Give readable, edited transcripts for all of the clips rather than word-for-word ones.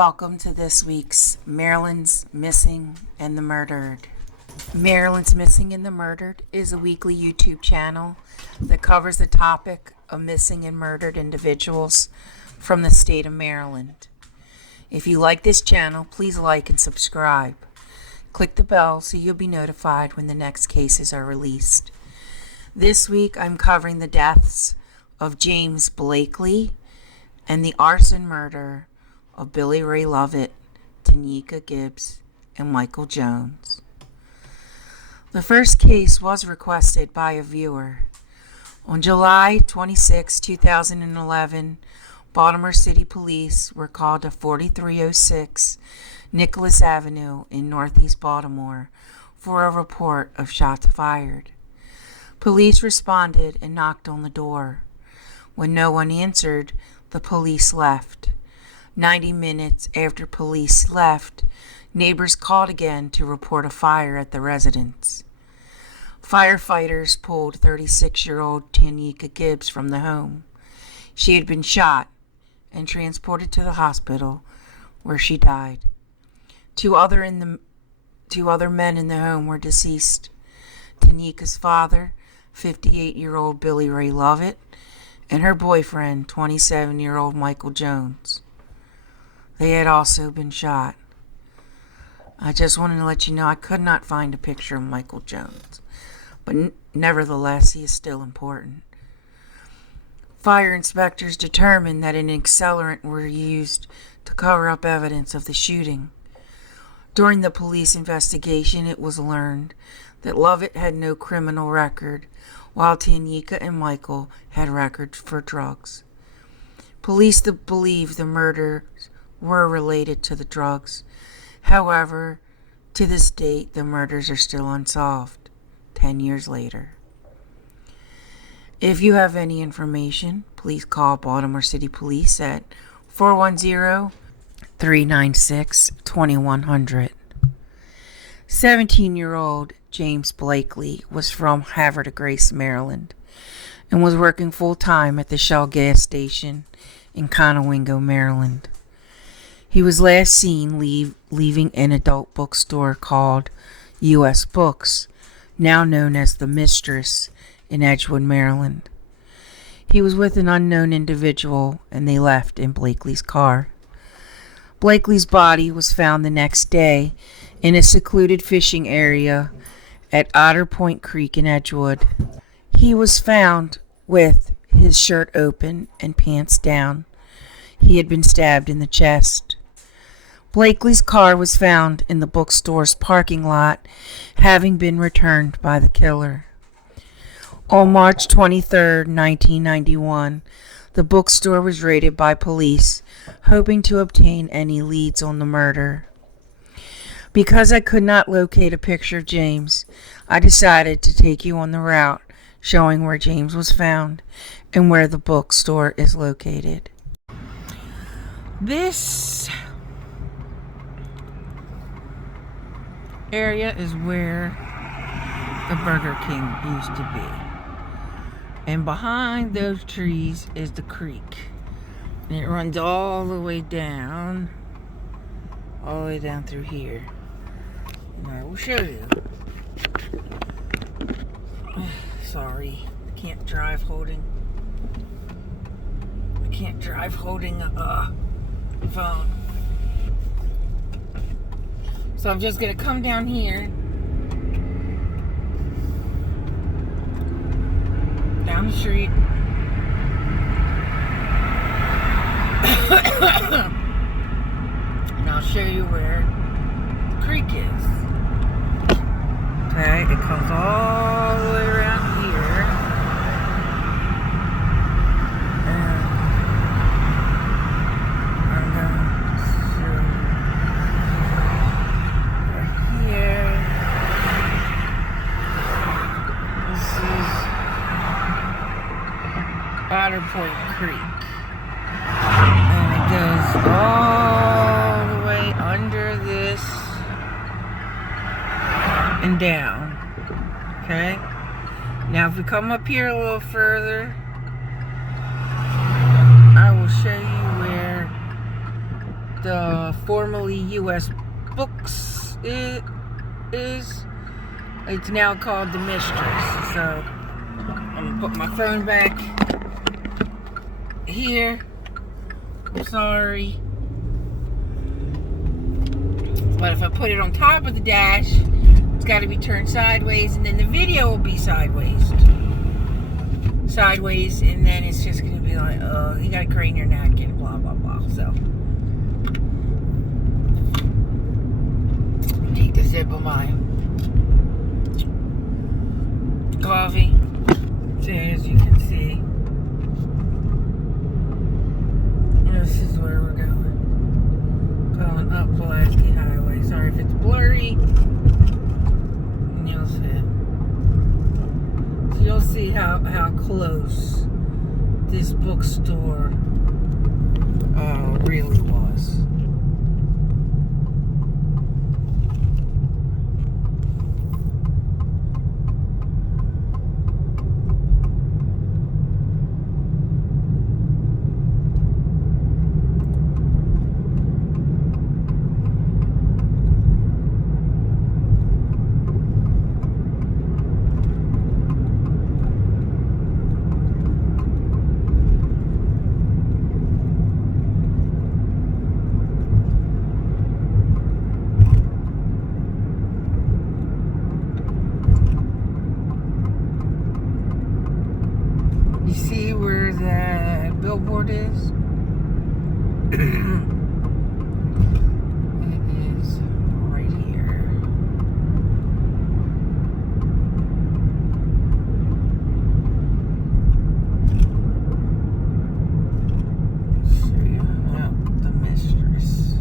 Welcome to this week's Maryland's Missing and the Murdered. Maryland's Missing and the Murdered is a weekly YouTube channel that covers the topic of missing and murdered individuals from the state of Maryland. If you like this channel, please like and subscribe. Click the bell so you'll be notified when the next cases are released. This week I'm covering the deaths of James Blakeley and the arson murder of Billy Ray Lovitt, Tanyika Gibbs, and Michael Jones. The first case was requested by a viewer. On July 26, 2011, Baltimore City Police were called to 4306 Nicholas Avenue in Northeast Baltimore for a report of shots fired. Police responded and knocked on the door. When no one answered, the police left. 90 minutes after police left, neighbors called again to report a fire at the residence. Firefighters pulled 36-year-old Tanyika Gibbs from the home. She had been shot and transported to the hospital where she died. Two other men in the home were deceased. Tanika's father, 58-year-old Billy Ray Lovitt, and her boyfriend, 27-year-old Michael Jones. They had also been shot. I just wanted to let you know I could not find a picture of Michael Jones, but nevertheless, he is still important. Fire inspectors determined that an accelerant were used to cover up evidence of the shooting. During the police investigation, it was learned that Lovitt had no criminal record, while Tanyika and Michael had records for drugs. Police believe the murders were related to the drugs. However, to this date, the murders are still unsolved, 10 years later. If you have any information, please call Baltimore City Police at 410-396-2100. 17-year-old James Blakeley was from Havre de Grace, Maryland, and was working full-time at the Shell gas station in Conowingo, Maryland. He was last seen leaving an adult bookstore called U.S. Books, now known as The Mistress, in Edgewood, Maryland. He was with an unknown individual, and they left in Blakeley's car. Blakeley's body was found the next day in a secluded fishing area at Otter Point Creek in Edgewood. He was found with his shirt open and pants down. He had been stabbed in the chest. Blakeley's car was found in the bookstore's parking lot, having been returned by the killer. On March 23, 1991, the bookstore was raided by police, hoping to obtain any leads on the murder. Because I could not locate a picture of James, I decided to take you on the route showing where James was found and where the bookstore is located. This area is where the Burger King used to be. And behind those trees is the creek. And it runs all the way down through here. And I will show you. Sorry, I can't drive holding a phone. So I'm just going to come down here, down the street, and I'll show you where the creek is. Okay, it comes all the way around here, and I'm going to show you here. This is Otter Point Creek, and it goes all the way under this and down. Okay, now if we come up here a little further, I will show you where the formerly U.S. Books is. It's now called The Mistress. So I'm gonna put my phone back here. I'm sorry. But if I put it on top of the dash, it's got to be turned sideways, and then the video will be sideways. And then it's just going to be like, oh, you got to crane your neck and blah, blah, blah. So, take the sip of my coffee. So as you can see, this is where we're going. Going up Blakeley Highway. Sorry if it's blurry. You'll see. So you'll see how close this bookstore really was. You see where that billboard is? It is right here. Let's see. Well, The Mistress.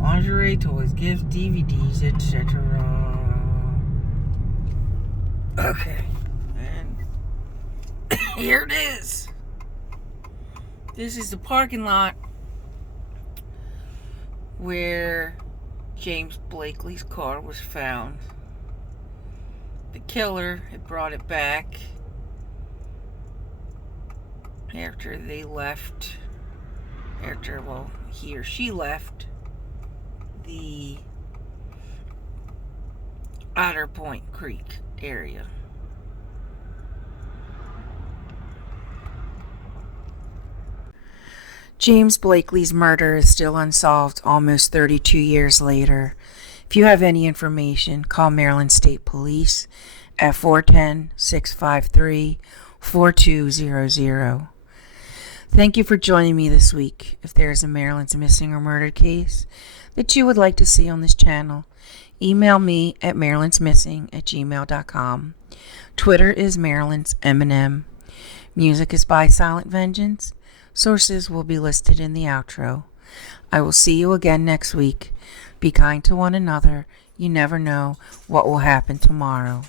Lingerie, toys, gifts, DVDs, etc. Okay. Here it is. This is the parking lot where James Blakeley's car was found. The killer had brought it back after they left, he or she left the Otter Point Creek area. James Blakeley's murder is still unsolved almost 32 years later. If you have any information, call Maryland State Police at 410-653-4200. Thank you for joining me this week. If there is a Maryland's missing or murdered case that you would like to see on this channel, email me at marylandsmissing@gmail.com. Twitter is Maryland's M&M. Music is by Silent Vengeance. Sources will be listed in the outro. I will see you again next week. Be kind to one another. You never know what will happen tomorrow.